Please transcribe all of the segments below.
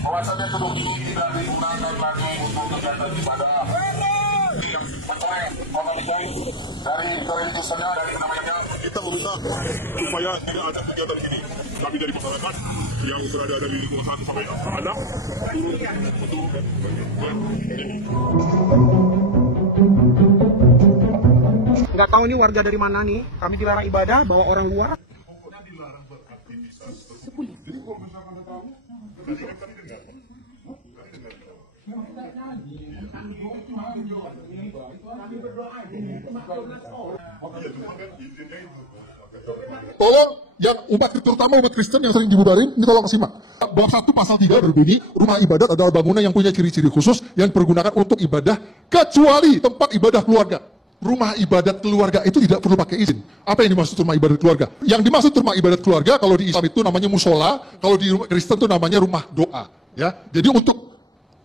Bahwasanya gedung ini tidak digunakan lagi untuk kegiatan ibadah yang mencoreng kota baik dari kerintisannya, dari namanya. Kita meminta supaya tidak ada kegiatan ini. Kami dari masyarakat yang berada dari lingkungan 1 sampai 6 untuk nggak tahu ini warga dari mana nih. Kami dilarang ibadah, bawa orang luar. pokoknya dilarang beraktivitas tersebut. Jadi kalau misalkan ada tamu, tadi dengar. Tolong yang umat, terutama umat Kristen yang sering dibubarin, ini tolong simak. Bab 1 pasal 3 berbunyi, rumah ibadat adalah bangunan yang punya ciri-ciri khusus yang dipergunakan untuk ibadah kecuali tempat ibadah keluarga. Rumah ibadat keluarga itu tidak perlu pakai izin. Apa yang dimaksud rumah ibadat keluarga? Yang dimaksud rumah ibadat keluarga kalau di Islam itu namanya musola, kalau di Kristen itu namanya rumah doa. Ya, jadi untuk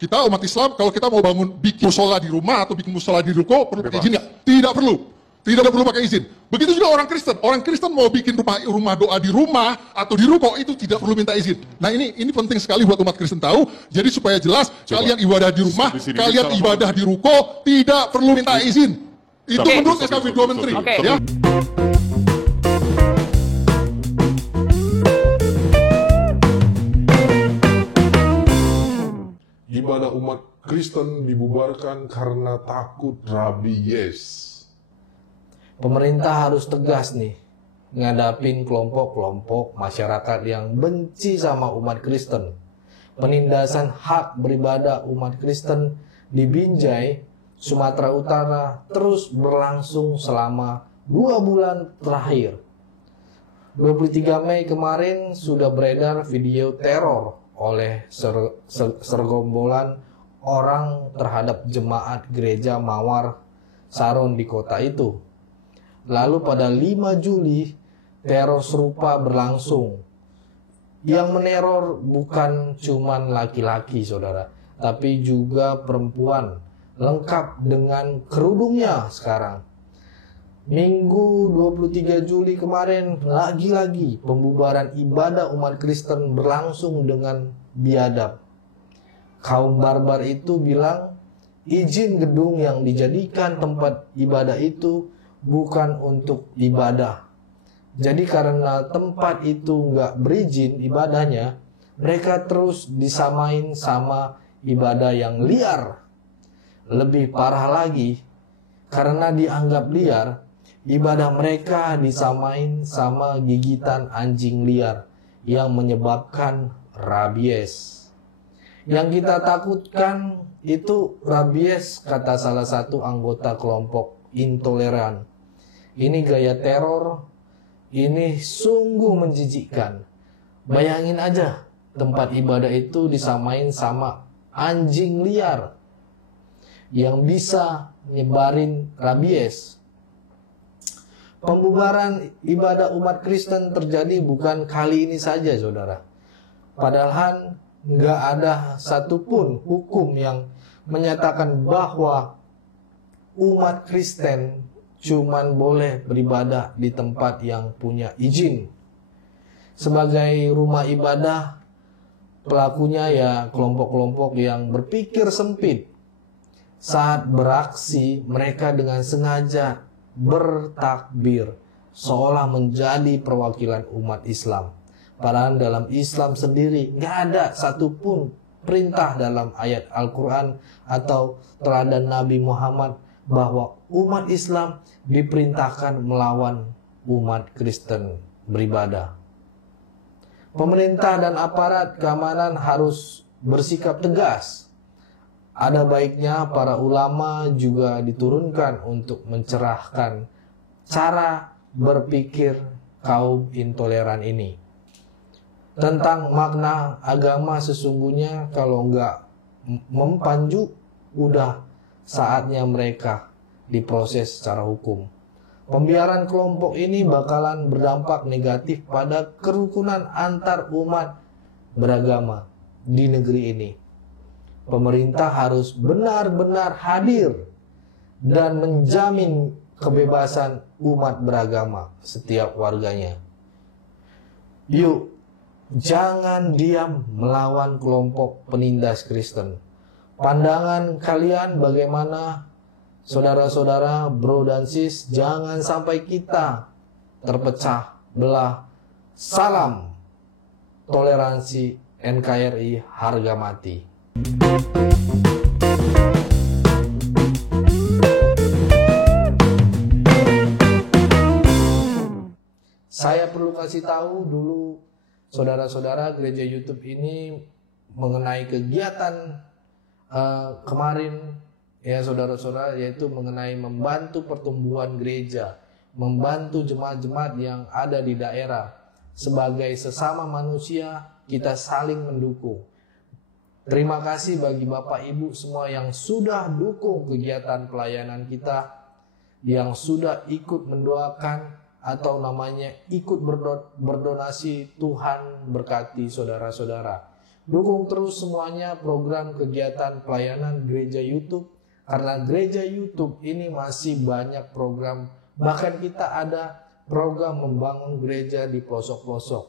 kita umat Islam, kalau kita mau bikin musola di rumah atau bikin musola di ruko, perlu pakai izin nggak? Tidak perlu. Tidak perlu pakai izin. Begitu juga orang Kristen. Orang Kristen mau bikin rumah doa di rumah atau di ruko itu tidak perlu minta izin. Nah ini penting sekali buat umat Kristen tahu. Jadi supaya jelas, kalian ibadah di rumah, kalian ibadah di ruko tidak perlu minta izin. Itu menurut SKB 2 Menteri. Ya. Ibadah umat Kristen dibubarkan karena takut rabies. Pemerintah harus tegas nih ngadapin kelompok-kelompok masyarakat yang benci sama umat Kristen. Penindasan hak beribadah umat Kristen di Binjai, Sumatera Utara terus berlangsung selama 2 bulan terakhir. 23 Mei kemarin sudah beredar video teror oleh sergombolan orang terhadap jemaat gereja Mawar Saron di kota itu. Lalu pada 5 Juli, teror serupa berlangsung. Yang meneror bukan cuman laki-laki, saudara, tapi juga perempuan, lengkap dengan kerudungnya sekarang. Minggu 23 Juli kemarin, lagi-lagi pembubaran ibadah umat Kristen berlangsung dengan biadab. Kaum barbar itu bilang, izin gedung yang dijadikan tempat ibadah itu bukan untuk ibadah. Jadi karena tempat itu nggak berizin ibadahnya, mereka terus disamain sama ibadah yang liar. Lebih parah lagi, karena dianggap liar, ibadah mereka disamain sama gigitan anjing liar yang menyebabkan rabies. Yang kita takutkan itu rabies, kata salah satu anggota kelompok intoleran. Ini gaya teror, ini sungguh menjijikkan. Bayangin aja, tempat ibadah itu disamain sama anjing liar yang bisa nyebarin rabies. Pembubaran ibadah umat Kristen terjadi bukan kali ini saja, saudara. Padahal nggak ada satupun hukum yang menyatakan bahwa umat Kristen cuman boleh beribadah di tempat yang punya izin. Sebagai rumah ibadah, pelakunya ya kelompok-kelompok yang berpikir sempit. Saat beraksi, mereka dengan sengaja bertakbir, seolah menjadi perwakilan umat Islam. Padahal dalam Islam sendiri nggak ada satupun perintah dalam ayat Al-Quran atau teladan Nabi Muhammad bahwa umat Islam diperintahkan melawan umat Kristen beribadah. Pemerintah dan aparat keamanan harus bersikap tegas. Ada baiknya para ulama juga diturunkan untuk mencerahkan cara berpikir kaum intoleran ini. Tentang makna agama sesungguhnya, kalau nggak mempanju, udah saatnya mereka diproses secara hukum. Pembiaran kelompok ini bakalan berdampak negatif pada kerukunan antar umat beragama di negeri ini. Pemerintah harus benar-benar hadir dan menjamin kebebasan umat beragama setiap warganya. Yuk, jangan diam melawan kelompok penindas Kristen. Pandangan kalian bagaimana, saudara-saudara, bro dan sis? Jangan sampai kita terpecah belah. Salam toleransi NKRI harga mati. Saya perlu kasih tahu dulu saudara-saudara, gereja YouTube ini mengenai kegiatan kemarin ya saudara-saudara, yaitu mengenai membantu pertumbuhan gereja, membantu jemaat-jemaat yang ada di daerah. Sebagai sesama manusia, kita saling mendukung. Terima kasih bagi Bapak Ibu semua yang sudah dukung kegiatan pelayanan kita, yang sudah ikut mendoakan atau namanya ikut berdonasi. Tuhan berkati saudara-saudara. Dukung terus semuanya program kegiatan pelayanan gereja YouTube, karena gereja YouTube ini masih banyak program. Bahkan kita ada program membangun gereja di pelosok-pelosok,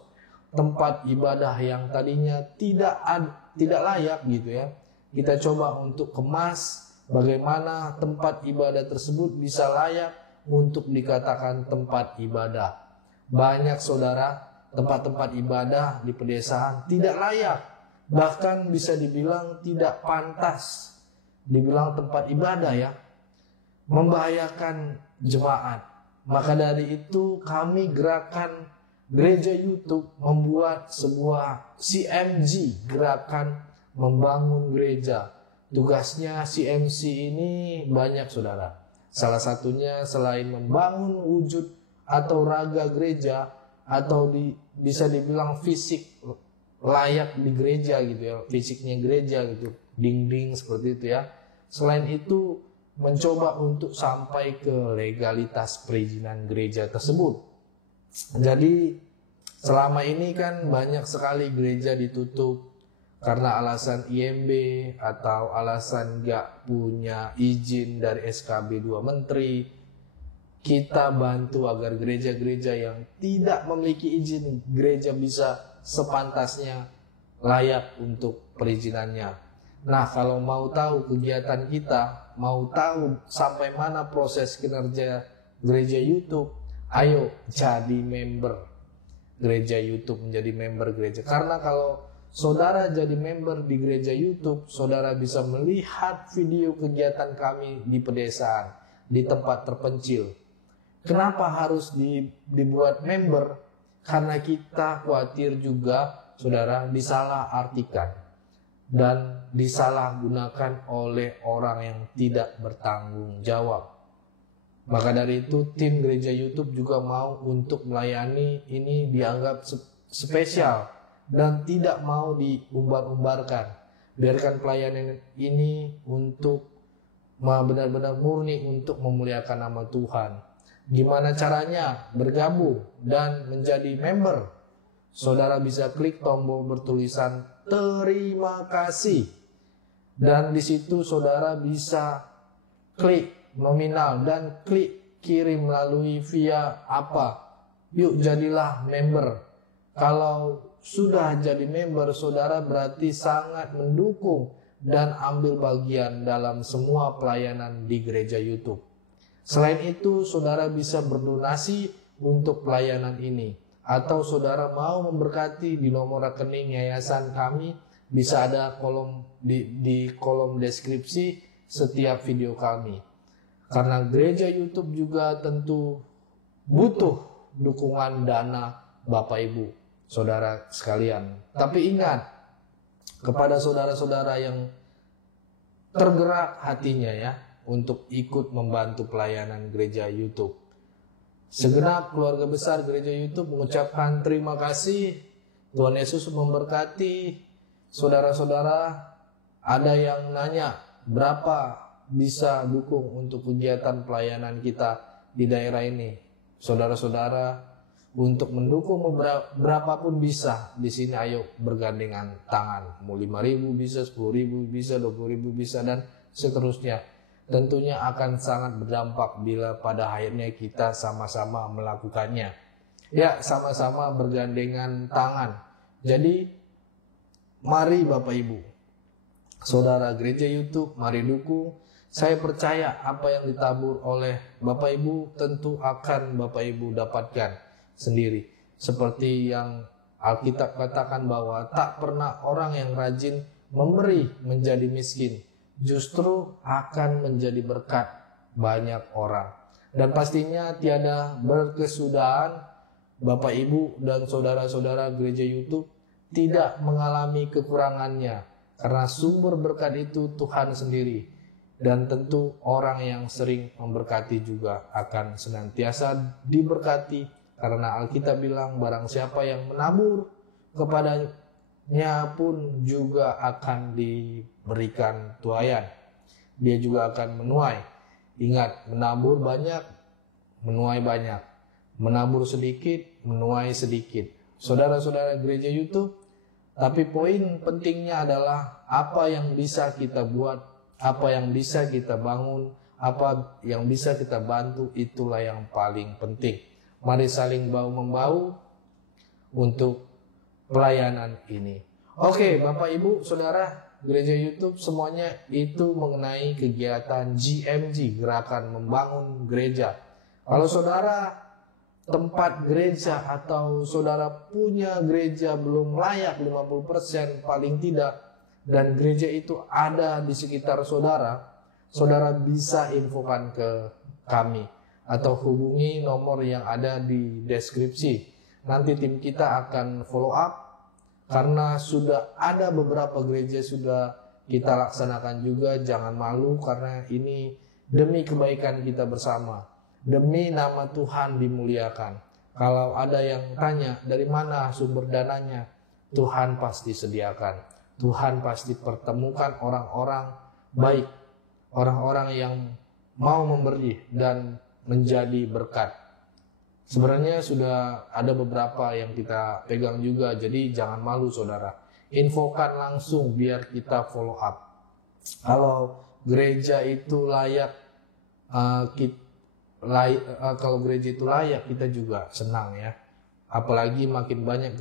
tempat ibadah yang tadinya tidak layak gitu ya. Kita coba untuk kemas bagaimana tempat ibadah tersebut bisa layak untuk dikatakan tempat ibadah. Banyak saudara, tempat-tempat ibadah di pedesaan tidak layak, bahkan bisa dibilang tidak pantas dibilang tempat ibadah ya, membahayakan jemaat. Maka dari itu kami gerakan gereja YouTube membuat sebuah CMG, gerakan membangun gereja. Tugasnya CMC ini banyak saudara. Salah satunya selain membangun wujud atau raga gereja, atau bisa dibilang fisik layak di gereja gitu ya, fisiknya gereja gitu, dinding seperti itu ya. Selain itu mencoba untuk sampai ke legalitas perizinan gereja tersebut. Jadi selama ini kan banyak sekali gereja ditutup karena alasan IMB atau alasan gak punya izin dari SKB 2 Menteri. Kita bantu agar gereja-gereja yang tidak memiliki izin gereja bisa sepantasnya layak untuk perizinannya. Nah, kalau mau tahu kegiatan kita, mau tahu sampai mana proses kinerja gereja YouTube, ayo jadi member gereja YouTube, menjadi member gereja. Karena kalau saudara jadi member di gereja YouTube, saudara bisa melihat video kegiatan kami di pedesaan, di tempat terpencil. Kenapa harus dibuat member? Karena kita khawatir juga saudara disalahartikan dan disalahgunakan oleh orang yang tidak bertanggung jawab. Maka dari itu tim gereja YouTube juga mau untuk melayani ini dianggap spesial dan tidak mau diumbar-umbarkan. Biarkan pelayanan ini untuk benar-benar murni untuk memuliakan nama Tuhan. Gimana caranya bergabung dan menjadi member? Saudara bisa klik tombol bertulisan terima kasih, dan di situ saudara bisa klik nominal dan klik kirim melalui via apa. Yuk jadilah member. Kalau sudah jadi member, saudara berarti sangat mendukung dan ambil bagian dalam semua pelayanan di gereja YouTube. Selain itu, saudara bisa berdonasi untuk pelayanan ini. Atau saudara mau memberkati di nomor rekening yayasan kami, bisa ada kolom di kolom deskripsi setiap video kami. Karena gereja YouTube juga tentu butuh dukungan dana Bapak Ibu, saudara sekalian. Tapi ingat, kepada saudara-saudara yang tergerak hatinya ya, untuk ikut membantu pelayanan gereja YouTube, segenap keluarga besar gereja YouTube mengucapkan terima kasih. Tuhan Yesus memberkati. Saudara-saudara, ada yang nanya berapa bisa dukung untuk kegiatan pelayanan kita di daerah ini. Saudara-saudara, untuk mendukung berapapun bisa. Di sini ayo bergandengan tangan. Mau 5.000 bisa, 10.000 bisa, 20.000 bisa, dan seterusnya. Tentunya akan sangat berdampak bila pada akhirnya kita sama-sama melakukannya. Ya, sama-sama bergandengan tangan. Jadi, mari Bapak Ibu, Saudara Gereja YouTube, mari dukung. Saya percaya apa yang ditabur oleh Bapak Ibu tentu akan Bapak Ibu dapatkan sendiri. Seperti yang Alkitab katakan bahwa tak pernah orang yang rajin memberi menjadi miskin, justru akan menjadi berkat banyak orang. Dan pastinya tiada berkesudahan Bapak Ibu dan saudara-saudara Gereja YouTube tidak mengalami kekurangannya, karena sumber berkat itu Tuhan sendiri. Dan tentu orang yang sering memberkati juga akan senantiasa diberkati, karena Alkitab bilang barang siapa yang menabur kepadanya pun juga akan diberikan tuaian. Dia juga akan menuai. Ingat, menabur banyak, menuai banyak. Menabur sedikit, menuai sedikit. Saudara-saudara Gereja YouTube, tapi poin pentingnya adalah apa yang bisa kita buat, apa yang bisa kita bangun, apa yang bisa kita bantu, itulah yang paling penting. Mari saling bahu-membahu untuk pelayanan ini. Oke, Bapak Ibu, Saudara Gereja YouTube, semuanya itu mengenai kegiatan GMG, Gerakan Membangun Gereja. Kalau saudara tempat gereja atau saudara punya gereja belum layak 50% paling tidak, dan gereja itu ada di sekitar saudara, saudara bisa infokan ke kami atau hubungi nomor yang ada di deskripsi. Nanti tim kita akan follow up, karena sudah ada beberapa gereja sudah kita laksanakan juga. Jangan malu, karena ini demi kebaikan kita bersama, demi nama Tuhan dimuliakan. Kalau ada yang tanya dari mana sumber dananya, Tuhan pasti sediakan. Tuhan pasti pertemukan orang-orang baik, orang-orang yang mau memberi dan menjadi berkat. Sebenarnya sudah ada beberapa yang kita pegang juga, jadi jangan malu saudara. Infokan langsung biar kita follow up. Kalau gereja itu layak, kalau gereja itu layak, kita juga senang ya. Apalagi makin banyak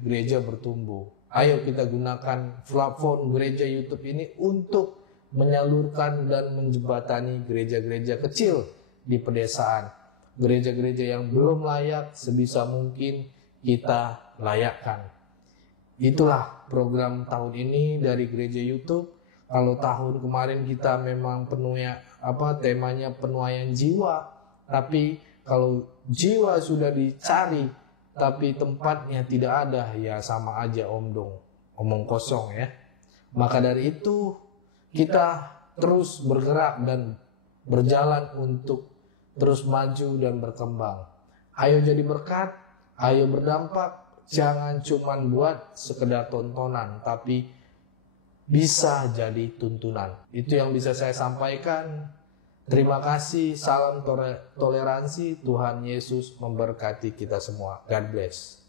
gereja bertumbuh. Ayo kita gunakan platform Gereja YouTube ini untuk menyalurkan dan menjembatani gereja-gereja kecil di pedesaan. Gereja-gereja yang belum layak, sebisa mungkin kita layakkan. Itulah program tahun ini dari Gereja YouTube. Kalau tahun kemarin kita memang temanya penuaian jiwa, tapi kalau jiwa sudah dicari tapi tempatnya tidak ada, ya sama aja omong kosong ya. Maka dari itu kita terus bergerak dan berjalan untuk terus maju dan berkembang. Ayo jadi berkat, ayo berdampak. Jangan cuman buat sekedar tontonan, tapi bisa jadi tuntunan. Itu yang bisa saya sampaikan. Terima kasih, salam toleransi, Tuhan Yesus memberkati kita semua. God bless.